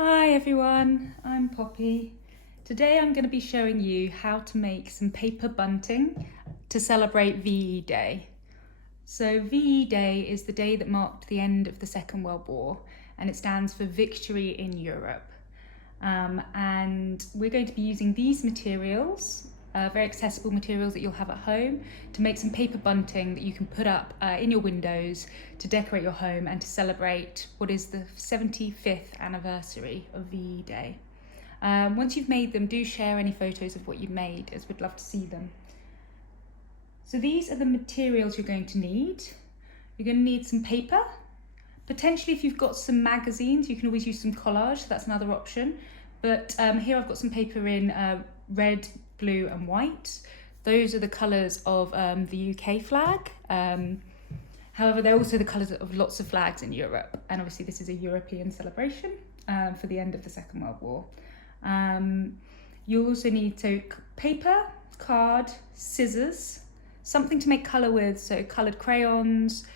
Hi everyone, I'm Poppy. Today I'm going to be showing you how to make some paper bunting to celebrate VE Day. So VE Day is the day that marked the end of the Second World War, and it stands for Victory in Europe. And we're going to be using these materials, very accessible materials that you'll have at home, to make some paper bunting that you can put up in your windows to decorate your home and to celebrate what is the 75th anniversary of VE Day. Once you've made them, do share any photos of what you've made, as we'd love to see them. So these are the materials you're going to need. You're going to need some paper. Potentially, if you've got some magazines, you can always use some collage, so that's another option. But here I've got some paper in red, blue and white. Those are the colours of the UK flag. However, they're also the colours of lots of flags in Europe. And obviously this is a European celebration for the end of the Second World War. You'll also need paper, card, scissors, something to make colour with, so coloured crayons,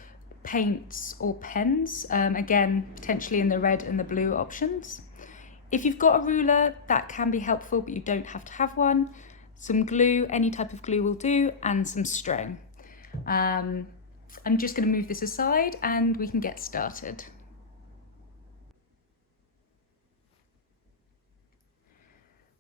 paints or pens, again potentially in the red and the blue options. If you've got a ruler, that can be helpful, but you don't have to have one. Some glue, any type of glue will do, and some string. I'm just going to move this aside and we can get started.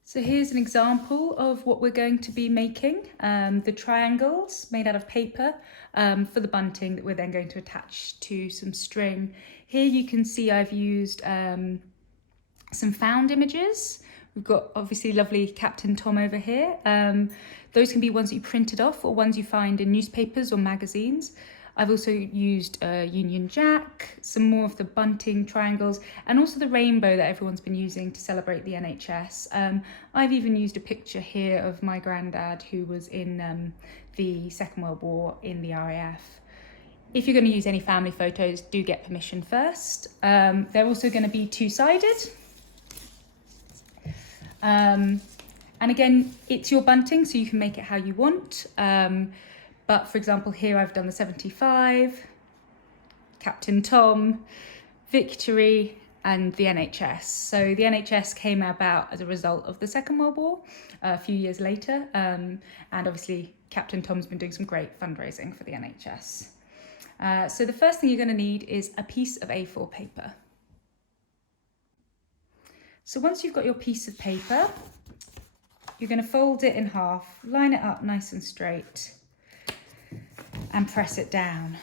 So here's an example of what we're going to be making, the triangles made out of paper for the bunting that we're then going to attach to some string. Here you can see I've used some found images. We've got obviously lovely Captain Tom over here. Those can be ones that you printed off or ones you find in newspapers or magazines. I've also used Union Jack, some more of the bunting triangles, and also the rainbow that everyone's been using to celebrate the NHS. I've even used a picture here of my granddad who was in the Second World War in the RAF. If you're going to use any family photos, do get permission first. They're also going to be two-sided. And again, it's your bunting, so you can make it how you want. But for example, here I've done the 75, Captain Tom, Victory, and the NHS. So the NHS came about as a result of the Second World War a few years later. And obviously Captain Tom's been doing some great fundraising for the NHS. So the first thing you're going to need is a piece of A4 paper. So once you've got your piece of paper, you're going to fold it in half, line it up nice and straight, and press it down.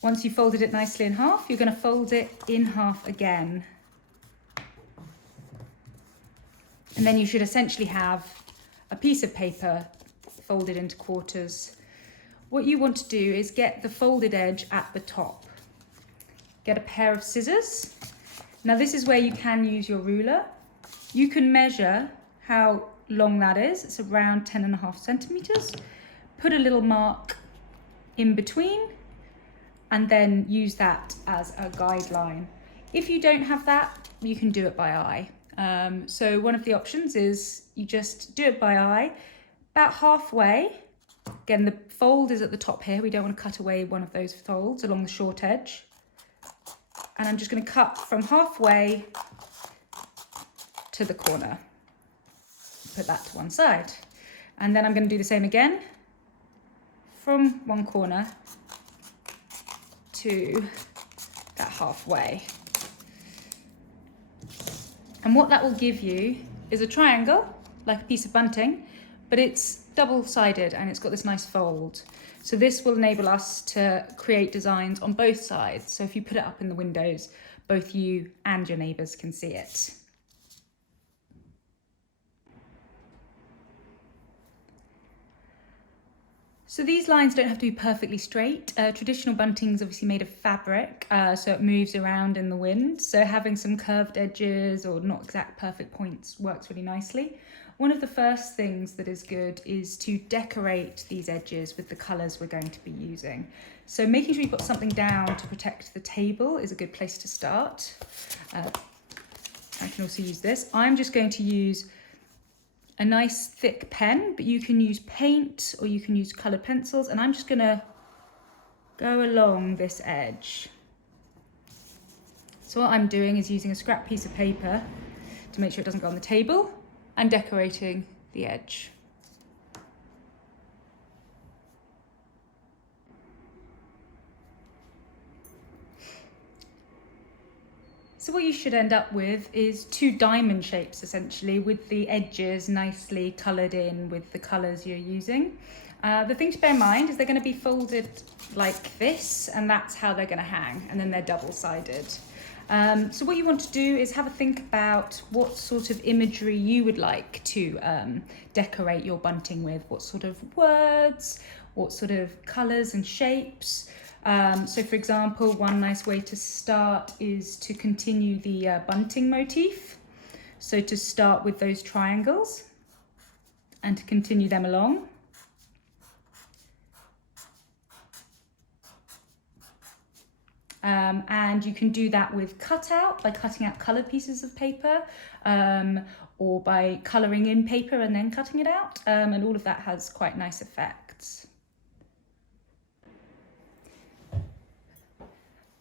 Once you've folded it nicely in half, you're going to fold it in half again. And then you should essentially have a piece of paper folded into quarters. What you want to do is get the folded edge at the top. Get a pair of scissors. Now this is where you can use your ruler. You can measure how long that is. It's around 10.5 centimeters. Put a little mark in between and then use that as a guideline. If you don't have that, you can do it by eye. So one of the options is you just do it by eye, about halfway. Again, the fold is at the top here. We don't want to cut away one of those folds along the short edge. And I'm just going to cut from halfway to the corner. Put that to one side. And then I'm going to do the same again from one corner to that halfway. And what that will give you is a triangle, like a piece of bunting, but it's double-sided and it's got this nice fold. So this will enable us to create designs on both sides. So if you put it up in the windows, both you and your neighbours can see it. So these lines don't have to be perfectly straight. Traditional bunting is obviously made of fabric, so it moves around in the wind. So having some curved edges or not exact perfect points works really nicely. One of the first things that is good is to decorate these edges with the colours we're going to be using. So making sure you've got something down to protect the table is a good place to start. I can also use this. I'm just going to use a nice thick pen, but you can use paint or you can use coloured pencils, and I'm just going to go along this edge. So what I'm doing is using a scrap piece of paper to make sure it doesn't go on the table and decorating the edge. So what you should end up with is two diamond shapes, essentially, with the edges nicely coloured in with the colours you're using. The thing to bear in mind is they're going to be folded like this, and that's how they're going to hang, and then they're double-sided. So what you want to do is have a think about what sort of imagery you would like to decorate your bunting with, what sort of words, what sort of colours and shapes. So for example, one nice way to start is to continue the bunting motif. So to start with those triangles and to continue them along. And you can do that with cutout, by cutting out coloured pieces of paper, or by colouring in paper and then cutting it out. And all of that has quite nice effects.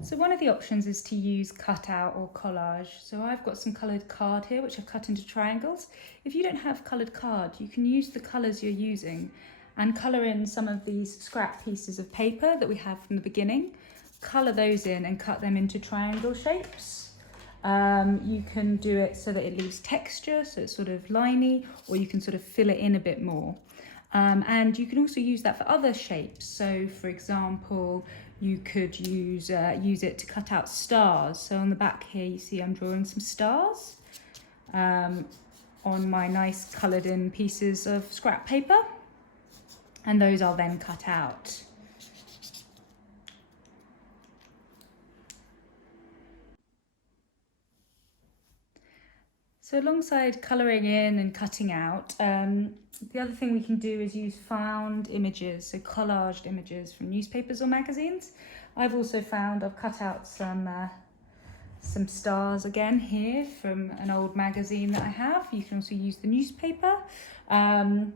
So one of the options is to use cutout or collage. So I've got some coloured card here, which I've cut into triangles. If you don't have coloured card, you can use the colours you're using and colour in some of these scrap pieces of paper that we have from the beginning. Colour those in and cut them into triangle shapes. You can do it so that it leaves texture, so it's sort of liney, or you can sort of fill it in a bit more. And you can also use that for other shapes. So for example, you could use it to cut out stars. So on the back here, you see I'm drawing some stars on my nice coloured in pieces of scrap paper. And those I'll then cut out. So alongside colouring in and cutting out, the other thing we can do is use found images, so collaged images from newspapers or magazines. I've also found I've cut out some stars again here from an old magazine that I have. You can also use the newspaper. And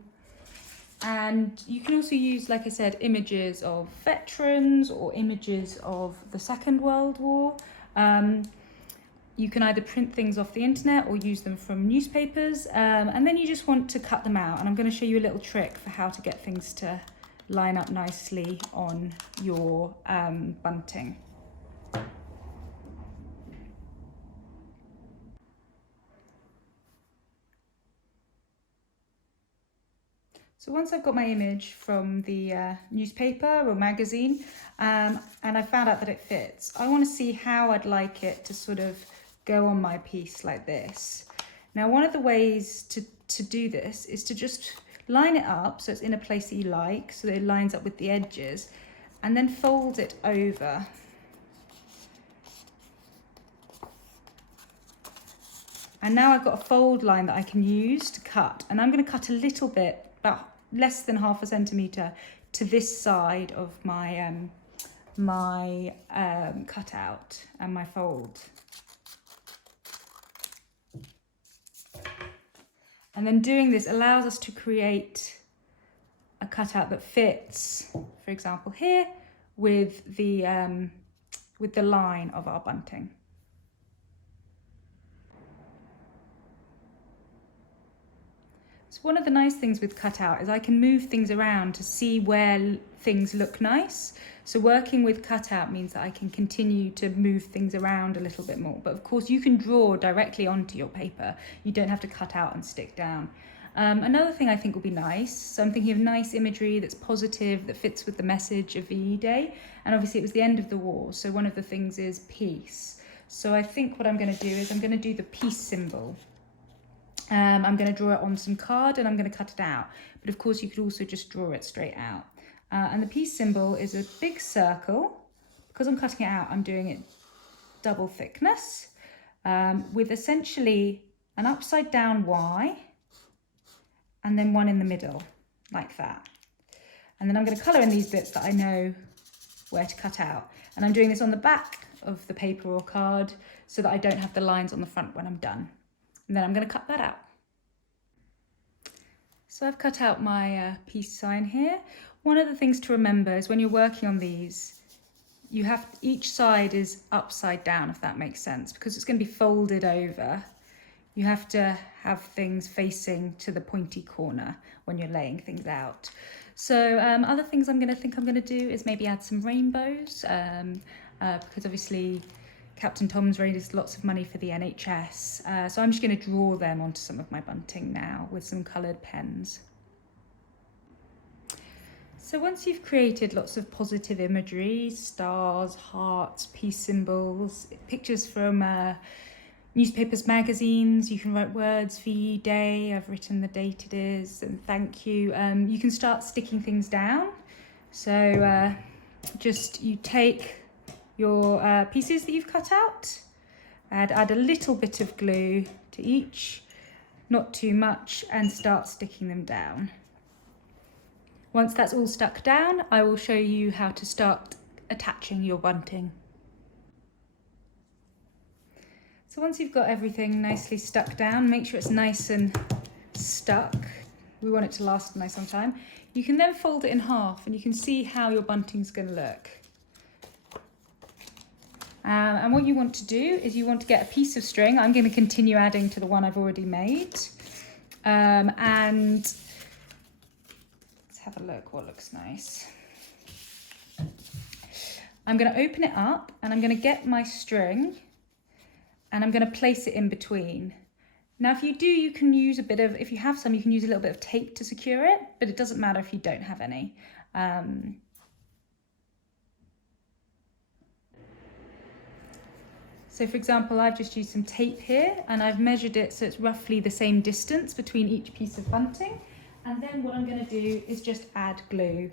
you can also use, like I said, images of veterans or images of the Second World War. You can either print things off the internet or use them from newspapers, and then you just want to cut them out. And I'm going to show you a little trick for how to get things to line up nicely on your bunting. So once I've got my image from the newspaper or magazine, and I found out that it fits, I want to see how I'd like it to sort of go on my piece like this. Now, one of the ways to do this is to just line it up so it's in a place that you like, so that it lines up with the edges, and then fold it over. And now I've got a fold line that I can use to cut, and I'm going to cut a little bit, about less than ½ centimetre, to this side of my cutout and my fold. And then doing this allows us to create a cutout that fits, for example, here with the line of our bunting. So one of the nice things with cutout is I can move things around to see where things look nice. So working with cutout means that I can continue to move things around a little bit more. But of course you can draw directly onto your paper. You don't have to cut out and stick down. Another thing I think will be nice, so I'm thinking of nice imagery that's positive, that fits with the message of VE Day. And obviously it was the end of the war, so one of the things is peace. So I think what I'm going to do is I'm going to do the peace symbol. I'm going to draw it on some card and I'm going to cut it out. But of course you could also just draw it straight out. And the peace symbol is a big circle. Because I'm cutting it out, I'm doing it double thickness, with essentially an upside down Y and then one in the middle, like that. And then I'm going to colour in these bits that I know where to cut out. And I'm doing this on the back of the paper or card so that I don't have the lines on the front when I'm done. And then I'm going to cut that out. So I've cut out my peace sign here. One of the things to remember is when you're working on these, each side is upside down, if that makes sense, because it's going to be folded over. You have to have things facing to the pointy corner when you're laying things out. So other things I'm going to do is maybe add some rainbows, because obviously Captain Tom's raised lots of money for the NHS. So I'm just going to draw them onto some of my bunting now with some coloured pens. So once you've created lots of positive imagery, stars, hearts, peace symbols, pictures from newspapers, magazines, you can write words, VE Day, I've written the date it is, and thank you. You can start sticking things down. So you take your pieces that you've cut out, add a little bit of glue to each, not too much, and start sticking them down. Once that's all stuck down, I will show you how to start attaching your bunting. So once you've got everything nicely stuck down, make sure it's nice and stuck. We want it to last a nice long time. You can then fold it in half and you can see how your bunting's going to look. And what you want to do is you want to get a piece of string. I'm going to continue adding to the one I've already made. And let's have a look what looks nice. I'm going to open it up and I'm going to get my string and I'm going to place it in between. Now if you do, you can use if you have some, you can use a little bit of tape to secure it, but it doesn't matter if you don't have any. So for example, I've just used some tape here and I've measured it so it's roughly the same distance between each piece of bunting. And then what I'm going to do is just add glue.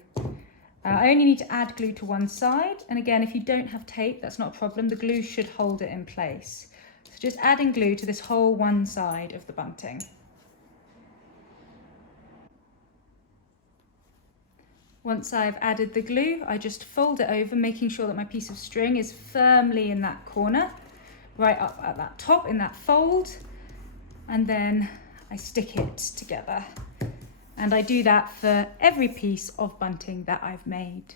I only need to add glue to one side. And again, if you don't have tape, that's not a problem. The glue should hold it in place. So just adding glue to this whole one side of the bunting. Once I've added the glue, I just fold it over, making sure that my piece of string is firmly in that corner, right up at that top in that fold. And then I stick it together. And I do that for every piece of bunting that I've made.